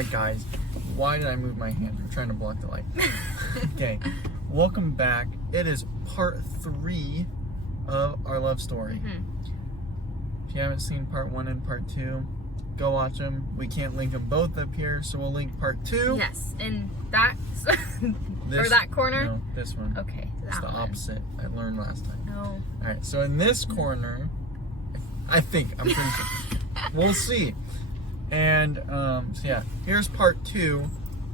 Alright guys, why did I move my hand? I'm trying to block the light. Okay, welcome back. It is part 3 of our love story. If you haven't seen part 1 and part 2, go watch them. We can't link them both up here, so we'll link part 2. Yes, and that, or that corner? No, this one. Okay, it's the opposite. I learned last time. No. Alright, so in this corner, I'm pretty sure. We'll see. And, so yeah, here's part 2.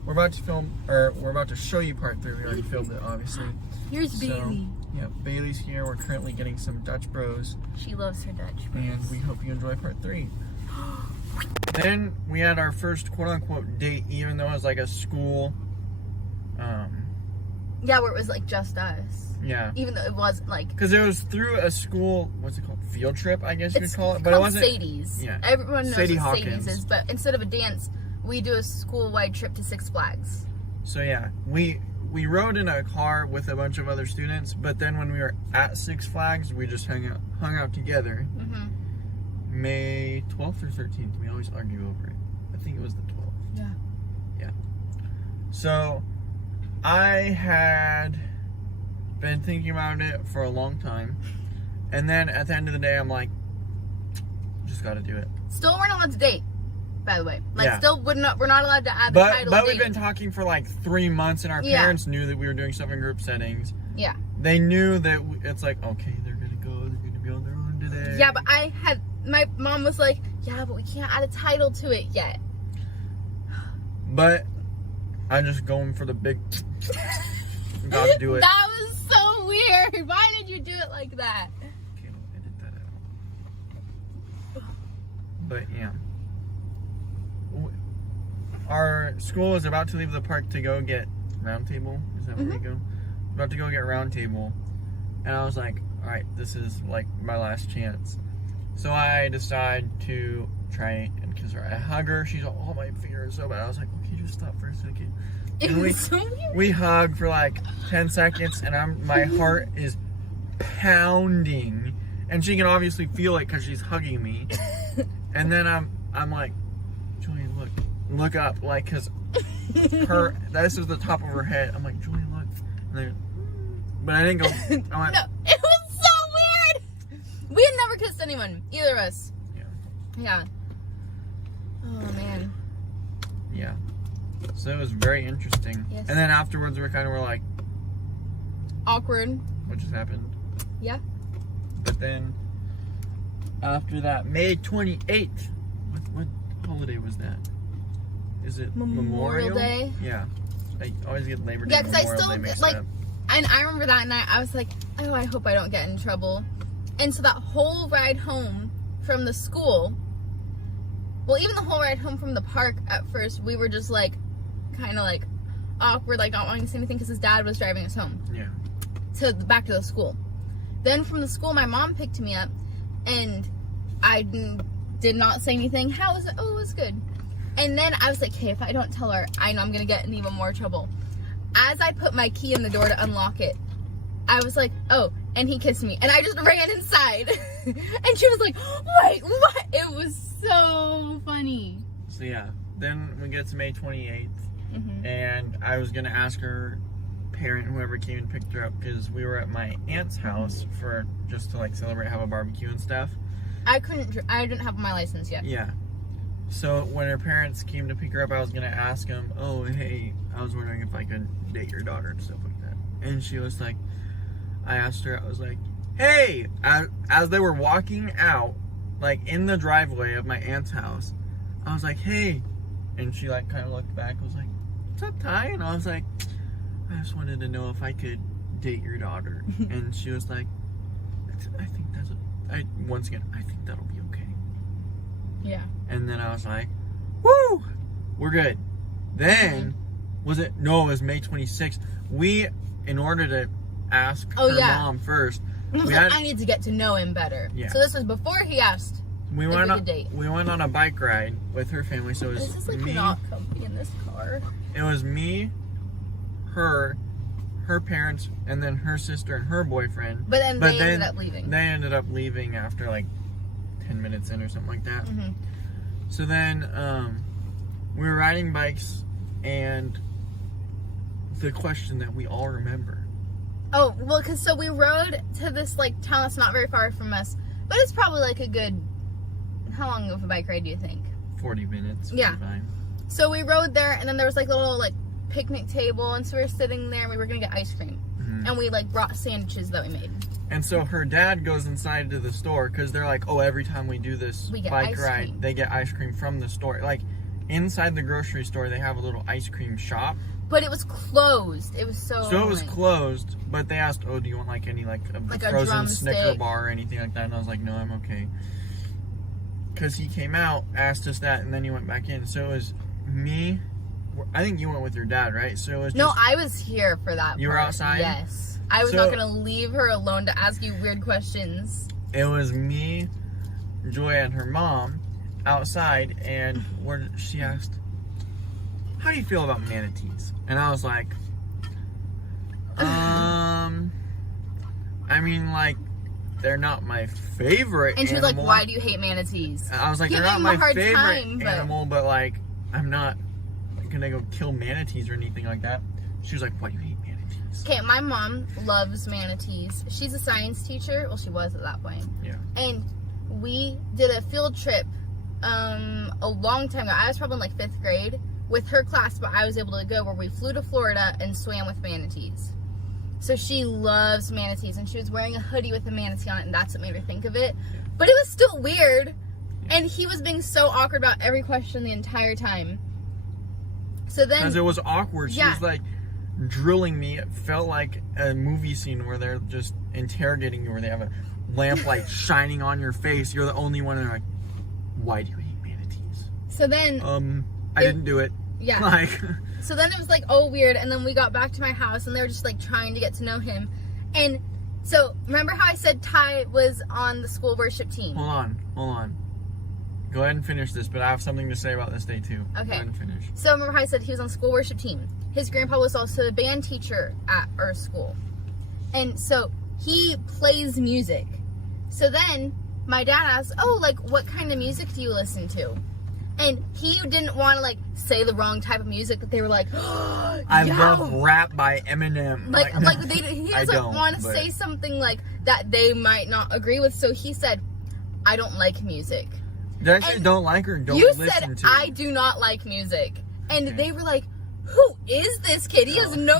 We're about to show you part 3. We already filmed it, obviously. Here's Bailee. Yeah, Bailey's here. We're currently getting some Dutch Bros. She loves her Dutch Bros. And we hope you enjoy part 3. Then we had our first quote-unquote date, even though it was like a school, yeah, where it was like just us. Yeah. Even though it wasn't like... Because it was through a school, what's it called? Field trip, I guess you could call it. But it wasn't... Sadie's. Yeah. Everyone knows Sadie what Hawkins. Sadie's is, but instead of a dance, we do a school-wide trip to Six Flags. So yeah, we rode in a car with a bunch of other students, but then when we were at Six Flags, we just hung out together. May 12th or 13th, we always argue over it. I think it was the 12th. Yeah. Yeah. So, I had been thinking about it for a long time, and then at the end of the day, I'm like, just gotta do it. Still we're not allowed to date, by the way. Like, yeah. Still we're not allowed to add the title But date. we've been talking for like 3 months, and our parents knew that we were doing stuff in group settings. Yeah. They knew that it's like, okay, they're gonna be on their own today. Yeah, but my mom was like, yeah, but we can't add a title to it yet. But I'm just going for the big. Gotta do it. That was so weird. Why did you do it like that? Okay, I'll edit that out. But yeah, our school is about to leave the park to go get Round Table. Is that where we go? About to go get Round Table, and I was like, all right, this is like my last chance. So I decide to try and kiss her. I hug her. She's all, oh, my finger is so bad. I was like, okay, just stop for a second. And was so weird. We hug for like 10 seconds, and my heart is pounding, and she can obviously feel it because she's hugging me. And then I'm like, Julian, look up, like, because this is the top of her head. I'm like, Julian, look. And then, but I didn't go. I went, no, it was so weird. We had never kissed anyone, either of us. Yeah. Oh man. Yeah. So it was very interesting. Yes. And then afterwards, we were like, awkward. what just happened? Yeah. But then after that, May 28th. What holiday was that? Is it Memorial Day? Yeah. I always get Labor Day. Yeah, because I still mixed like, up. and I remember that night. I was like, oh, I hope I don't get in trouble. And so that whole ride home from the school, well, even the whole ride home from the park at first, we were just like, kind of like awkward, like not wanting to say anything because his dad was driving us home. Yeah. Back to the school. Then from the school, my mom picked me up, and I did not say anything. How was it? Oh, it was good. And then I was like, hey, if I don't tell her, I know I'm gonna get in even more trouble. As I put my key in the door to unlock it, I was like, oh, and he kissed me, and I just ran inside. And she was like, wait, what? It was so funny. So yeah, then we get to May 28th, and I was gonna ask her parent, whoever came and picked her up, because we were at my aunt's house for just to like celebrate, have a barbecue and stuff. I didn't have my license yet. Yeah. So when her parents came to pick her up, I was gonna ask them, oh hey, I was wondering if I could date your daughter and stuff like that. And she was like, I asked her, I was like, hey, as they were walking out, like in the driveway of my aunt's house, I was like, hey, and she like kind of looked back, was like, what's up, Ty? And I was like, I just wanted to know if I could date your daughter. And she was like, I think once again, I think that'll be okay. Yeah. And then I was like, woo, we're good. Then, it was May 26th. We, in order to ask her mom first, I need to get to know him better. Yeah. So this was before he asked we went on a bike ride with her family. So it was this is like me, not comfy in this car. It was me, her parents, and then her sister and her boyfriend. But then they ended up leaving. They ended up leaving after like 10 minutes in or something like that. So then we were riding bikes, and the question that we all remember. Oh, well, so we rode to this, like, town that's not very far from us, but it's probably, like, a good, how long of a bike ride do you think? 40 minutes. Yeah. 45. So we rode there, and then there was, like, a little, like, picnic table, and so we were sitting there, and we were gonna get ice cream. Mm-hmm. And we, like, brought sandwiches that we made. And so her dad goes inside to the store, because they're like, oh, every time we do this We get bike ice ride, cream. they get ice cream from the store. Like, inside the grocery store, they have a little ice cream shop. But it was closed. It was so So it was annoying. closed, but they asked, oh, do you want, like, any, like a Like a frozen drumstick. Snicker bar or anything like that? And I was like, no, I'm okay. Because he came out, asked us that, and then he went back in. So it was me. I think you went with your dad, right? So it was No, just, I was here for that You were part. outside? Yes. I was So- not going to leave her alone to ask you weird questions. it was me, Joy, and her mom outside, and she asked, how do you feel about manatees? And I was like, I mean, like, they're not my favorite And she was like, animal. why do you hate manatees? I was like, Give they're not him a my hard favorite time, but- animal, but like, I'm not gonna go kill manatees or anything like that. She was like, why do you hate manatees? Okay, my mom loves manatees. She's a science teacher. Well, she was at that point. Yeah. And we did a field trip a long time ago. I was probably in like 5th grade with her class, but I was able to go where we flew to Florida and swam with manatees. So she loves manatees, and she was wearing a hoodie with a manatee on it, and that's what made her think of it. But it was still weird, and he was being so awkward about every question the entire time. So then, Because it was awkward. She Yeah. was like drilling me. It felt like a movie scene where they're just interrogating you, where they have a lamplight shining on your face. You're the only one, and they're like, why do you hate manatees? so then, I didn't do it. yeah. Like, So then it was like, oh, weird. And then we got back to my house, and they were just like trying to get to know him. And so remember how I said Ty was on the school worship team? hold on. Go ahead and finish this, but I have something to say about this day too. Okay. Go ahead and finish. So remember how I said he was on school worship team? His grandpa was also the band teacher at our school. And so he plays music. So then my dad asked, oh, like, what kind of music do you listen to? And he didn't want to, like, say the wrong type of music that they were like, oh, I yeah. love rap by Eminem. Like he I doesn't don't, want to but- say something like that they might not agree with. So he said, I don't like music. Did I say And don't like or don't You listen said, to? I do not like music. And Okay. they were like, who is this kid? He has no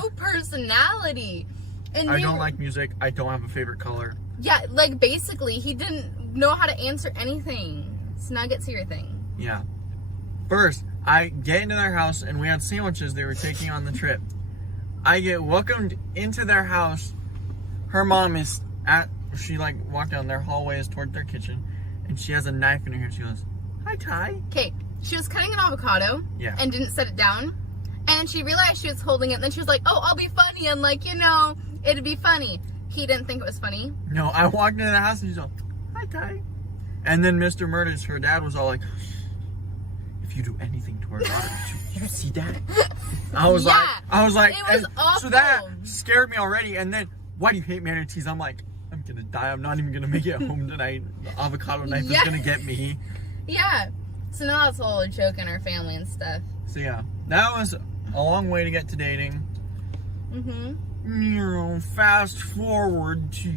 personality. And I they don't were- like music. I don't have a favorite color. Yeah, like basically he didn't know how to answer anything. So now get to your thing. Yeah. First, I get into their house and we had sandwiches they were taking on the trip. I get welcomed into their house. Her mom is she like walked down their hallways toward their kitchen, and she has a knife in her hand. She goes, "Hi, Ty." Okay, she was cutting an avocado Yeah. and didn't set it down. And then she realized she was holding it. And then she was like, oh, I'll be funny. And like, it'd be funny. He didn't think it was funny. No, I walked into the house and she's all, "Hi, Ty." And then Mr. Murders, her dad, was all like, "If you do anything to our daughter, you see that?" I was Yeah, like, it was and so that awful. scared me already. And then, why do you hate manatees? I'm like, I'm gonna die. I'm not even gonna make it home tonight. The avocado knife Yeah. is gonna get me. Yeah. So now that's a whole joke in our family and stuff. So yeah, that was a long way to get to dating. Mm-hmm. Fast forward to.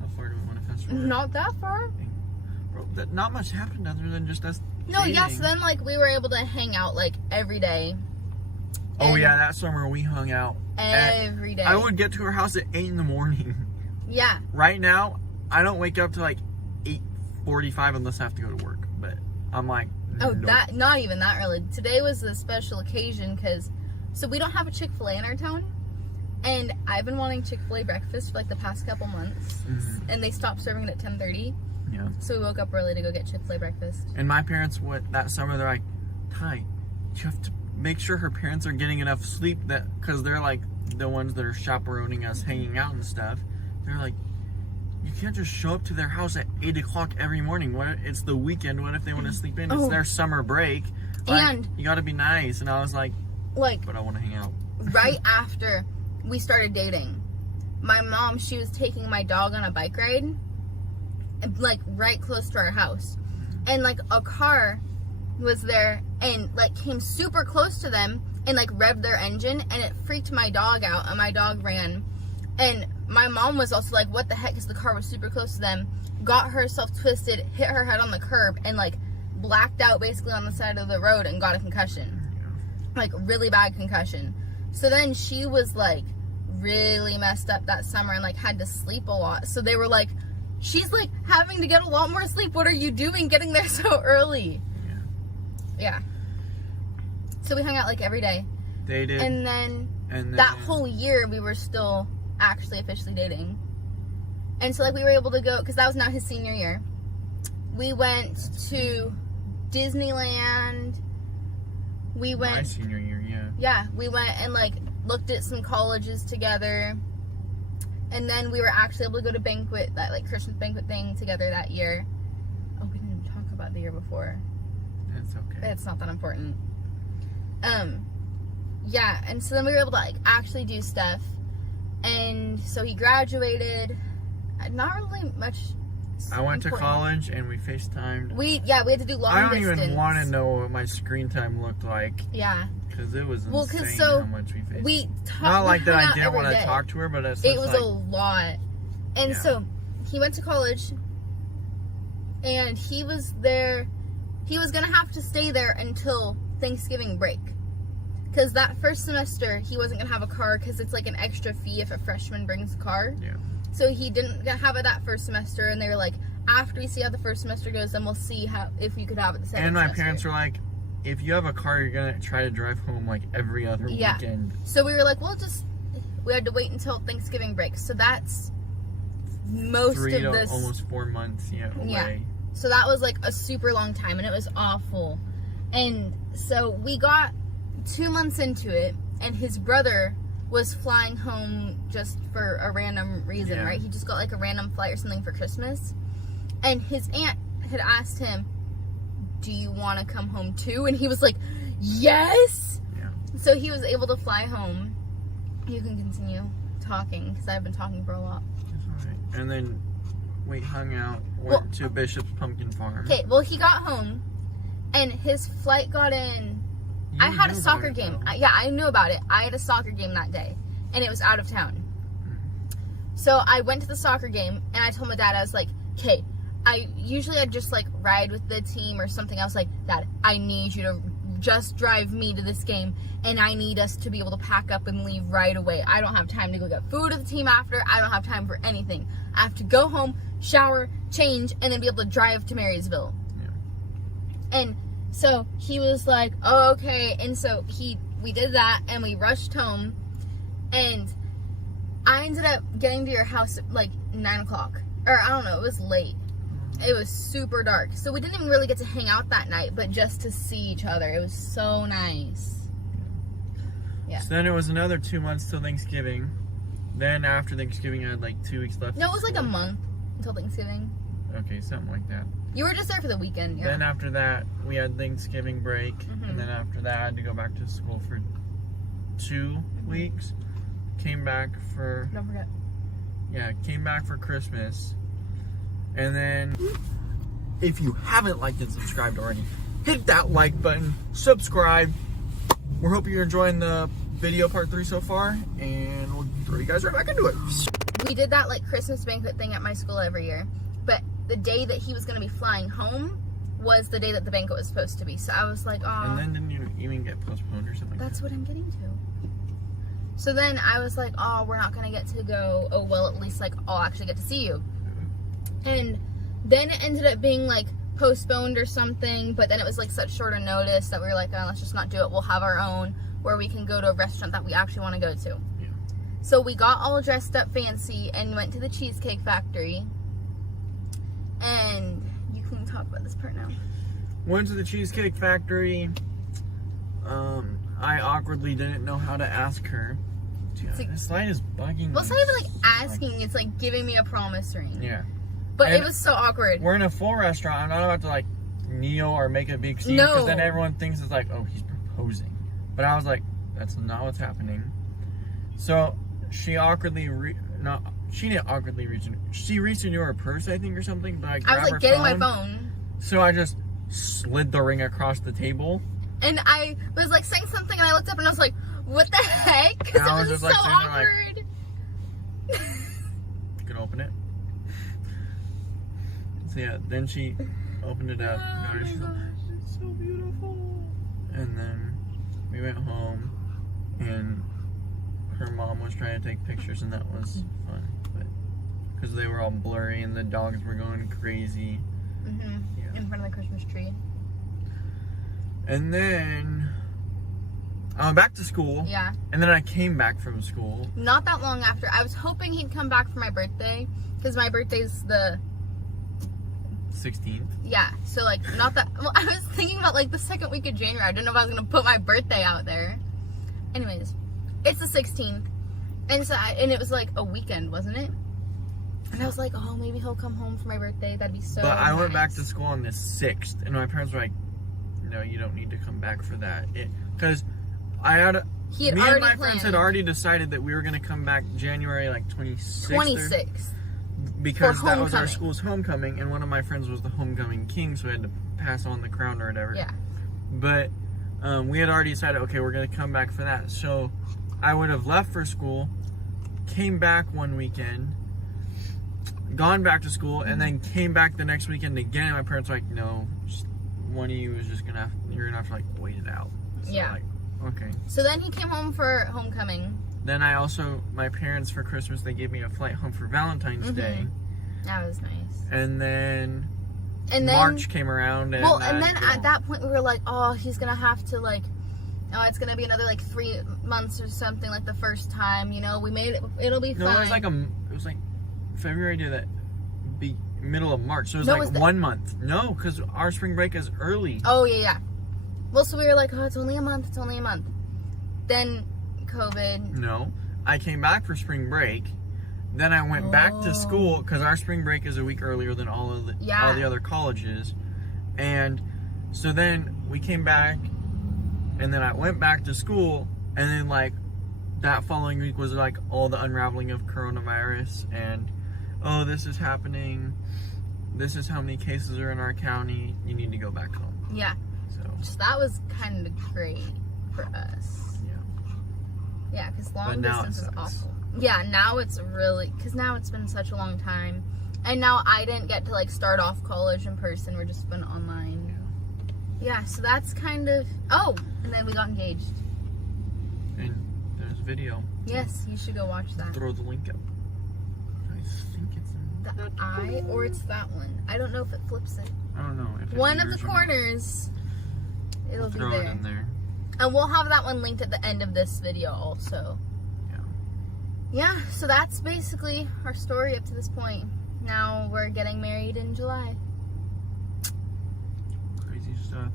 How far do we want to fast forward? Not that far. Bro, not much happened other than just us. No, dating. yes. Then like we were able to hang out like every day. Oh And yeah, that summer we hung out. Every day. I would get to her house at 8 in the morning. Yeah. Right now, I don't wake up to like 8:45 unless I have to go to work. But I'm like, Oh, nope. that not even that early. Today was a special occasion because so we don't have a Chick-fil-A in our town, and I've been wanting Chick-fil-A breakfast for like the past couple months, and they stopped serving it at 10:30. Yeah. So we woke up early to go get Chick-fil-A breakfast. And my parents went that summer. They're like, Ty, you have to make sure her parents are getting enough sleep, that because they're like the ones that are chaperoning us, hanging out and stuff. They're like, you can't just show up to their house at 8 o'clock every morning. What if it's the weekend? What if they want to sleep in? It's Oh. their summer break. Like, And- you got to be nice. And I was like, Like but I want to hang out. right after we started dating, my mom, she was taking my dog on a bike ride, like right close to our house, and like a car was there and like came super close to them and like revved their engine, and it freaked my dog out, and my dog ran. And my mom was also like, what the heck, because the car was super close to them, got herself twisted, hit her head on the curb, and like blacked out basically on the side of the road and got a concussion. Like really bad concussion. So then she was like really messed up that summer and like had to sleep a lot. So they were like, she's like having to get a lot more sleep. What are you doing getting there so early? Yeah. So we hung out like every day. Dated. And then that whole year we were still actually officially dating. And so like we were able to go, because that was now his senior year. We went to Disneyland. We went. My senior year, yeah. Yeah, we went and like looked at some colleges together. And then we were actually able to go to banquet, that like Christmas banquet thing together that year. Oh, we didn't even talk about the year before. That's okay. It's not that important. Yeah, and so then we were able to like actually do stuff. And so he graduated. Not really much. I went to college and we FaceTimed. We had to do long distance. I don't even want to know what my screen time looked like. Yeah. Because it was insane so how much we FaceTimed. We talked. Not like that I didn't want to talk to her, but it was like, a lot. And so he went to college and he was there. He was going to have to stay there until Thanksgiving break. Because that first semester, he wasn't going to have a car because it's like an extra fee if a freshman brings a car. Yeah. So he didn't have it that first semester, and they were like, after we see how the first semester goes, then we'll see if you could have it the second semester. And my parents were like, if you have a car, you're going to try to drive home like every other weekend. So we were like, we had to wait until Thanksgiving break. So that's most of this. Almost 4 months, away. Yeah. So that was like a super long time, and it was awful. And so we got 2 months into it, and his brother was flying home just for a random reason, right? He just got like a random flight or something for Christmas. And his aunt had asked him, do you want to come home too? And he was like, yes! Yeah. So he was able to fly home. You can continue talking, because I've been talking for a lot. That's all right. And then we hung out, went to Bishop's Pumpkin Farm. Okay, well, he got home, and his flight got in. I had a soccer game. I knew about it. I had a soccer game that day, and it was out of town. So I went to the soccer game, and I told my dad, I was like, okay, I'd just like ride with the team or something else, like, Dad, I need you to just drive me to this game, and I need us to be able to pack up and leave right away. I don't have time to go get food with the team after. I don't have time for anything. I have to go home, shower, change, and then be able to drive to Marysville. Yeah. And so he was like, oh, okay. And so we did that, and we rushed home, and I ended up getting to your house at like 9 o'clock. Or I don't know, it was late. It was super dark. So we didn't even really get to hang out that night, but just to see each other. It was so nice. Yeah. So then it was another 2 months till Thanksgiving. Then after Thanksgiving, I had like 2 weeks left. No, it was like a month until Thanksgiving. Okay, something like that. You were just there for the weekend, yeah. Then after that, we had Thanksgiving break. And then after that, I had to go back to school for 2 weeks. Came back for... Don't forget. Yeah, came back for Christmas. And then, if you haven't liked and subscribed already, hit that like button, subscribe. We're hoping you're enjoying the video part 3 so far, and we'll throw you guys right back into it. We did that like Christmas banquet thing at my school every year, but the day that he was going to be flying home was the day that the banquet was supposed to be. So I was like, oh. And then didn't you even get postponed or something? That's what I'm getting to. So then I was like, oh, we're not going to get to go. Oh, well, at least like I'll actually get to see you. And then it ended up being like postponed or something, but then it was like such shorter notice that we were like, oh, let's just not do it. We'll have our own where we can go to a restaurant that we actually want to go to. Yeah. So we got all dressed up fancy and went to the Cheesecake Factory. And you can talk about this part now. Went to the Cheesecake Factory. I awkwardly didn't know how to ask her. Dude, this light is bugging me. Well, it's not even like asking, it's like giving me a promise ring. Yeah. But it was so awkward. We're in a full restaurant. I'm not about to like kneel or make a big scene. Because then everyone thinks it's like, oh, he's proposing. But I was like, that's not what's happening. So she awkwardly, she didn't awkwardly reach in. She reached into her purse, I think, or something. But I grabbed was like her getting phone. my phone. So I just slid the ring across the table. And I was like saying something, and I looked up and I was like, "What the heck?" Because I it was was just, so like, sitting there, awkward. You can open it. So yeah, then she opened it up. Oh Got her, my she's like, gosh. it's so beautiful. And then we went home, and her mom was trying to take pictures, and that was fun. But because they were all blurry and the dogs were going crazy. Yeah. In front of the Christmas tree. And then I went back to school. Yeah. And then I came back from school. Not that long after. I was hoping he'd come back for my birthday, because my birthday's the 16th. Yeah, so like not that. Well, I was thinking about like the second week of January. I didn't know if I was gonna put my birthday out there. Anyways, it's the 16th, and so and it was like a weekend, wasn't it? And I was like, oh, maybe he'll come home for my birthday. That'd be so. But I went nice. back to school on the 6th, and my parents were like, "No, you don't need to come back for that." Because me and my friends had already decided that we were gonna come back January like 26th. 26th. Because For that was our homecoming. school's homecoming, and one of my friends was the homecoming king, so we had to pass on the crown or whatever. Yeah. But we had already decided, okay, we're going to come back for that. So I would have left for school, came back one weekend, gone back to school, and then came back the next weekend again. And my parents were like, no, just one of you is just going to you're going to have to like wait it out. So Yeah. like, okay. So then he came home for homecoming. Then my parents for Christmas, they gave me a flight home for Valentine's Day. That was nice. And then And then March came around, and at that point we were like, oh, he's gonna have to like, oh, it's gonna be another like 3 months or something, like the first time, you know. We made it. It'll be no, fine. it was like February to the middle of March, so it was No, like it was 1 month. No, because our spring break is early. Oh yeah. Well, so we were like, oh, it's only a month. It's only a month. Then COVID. No, I came back for spring break. Then I went back to school because our spring break is a week earlier than all the other colleges, and so then we came back, and then I went back to school, and then like that following week was like all the unraveling of coronavirus, and oh, this is happening, this is how many cases are in our county, you need to go back home. Yeah. So that was kind of great for us. Yeah, because long distance is awful. Yeah, now it's really, because now it's been such a long time. And now I didn't get to like start off college in person. We're just been online. Yeah, so that's kind of, oh, and then we got engaged. And there's a video. Yes, you should go watch that. Throw the link up. I think it's in The eye, or it's that one. I don't know if it flips it. I don't know. If One of the corners, it'll be throw there. it in there. And we'll have that one linked at the end of this video also. Yeah, so that's basically our story up to this point. Now we're getting married in July. Crazy stuff.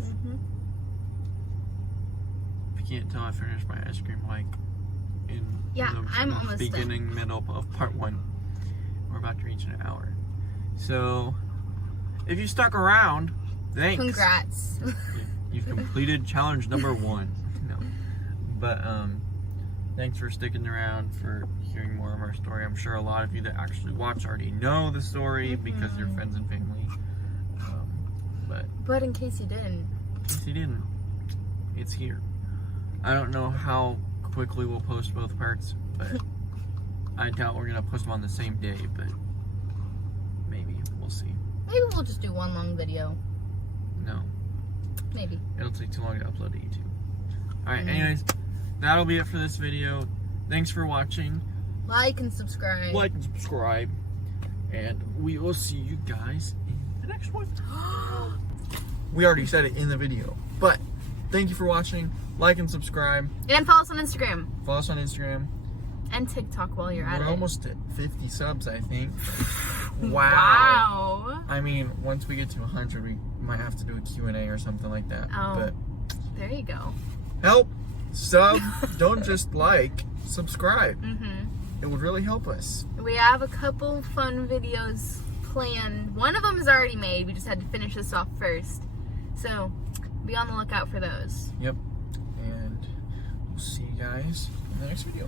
If you can't tell, I finished my ice cream like in I'm the almost beginning, middle of part 1. We're about to reach an hour. So, if you stuck around, thanks. Congrats. You've completed challenge number 1. No. But, thanks for sticking around, for hearing more of our story. I'm sure a lot of you that actually watch already know the story because you're friends and family. But in case you didn't. It's here. I don't know how quickly we'll post both parts, but I doubt we're going to post them on the same day, but maybe. We'll see. Maybe we'll just do one long video. No. Maybe. It'll take too long to upload to YouTube. Alright, anyways, that'll be it for this video. Thanks for watching. Like and subscribe. And we will see you guys in the next one. We already said it in the video, but thank you for watching. Like and subscribe. And follow us on Instagram. Follow us on Instagram. And TikTok while you're at it. We're almost at 50 subs, I think. Wow. I mean, once we get to 100, we might have to do a Q&A or something like that. Oh, but there you go. help, sub, don't just like, subscribe. It would really help us. We have a couple fun videos planned. One of them is already made. We just had to finish this off first. So, be on the lookout for those. Yep. And we'll see you guys in the next video.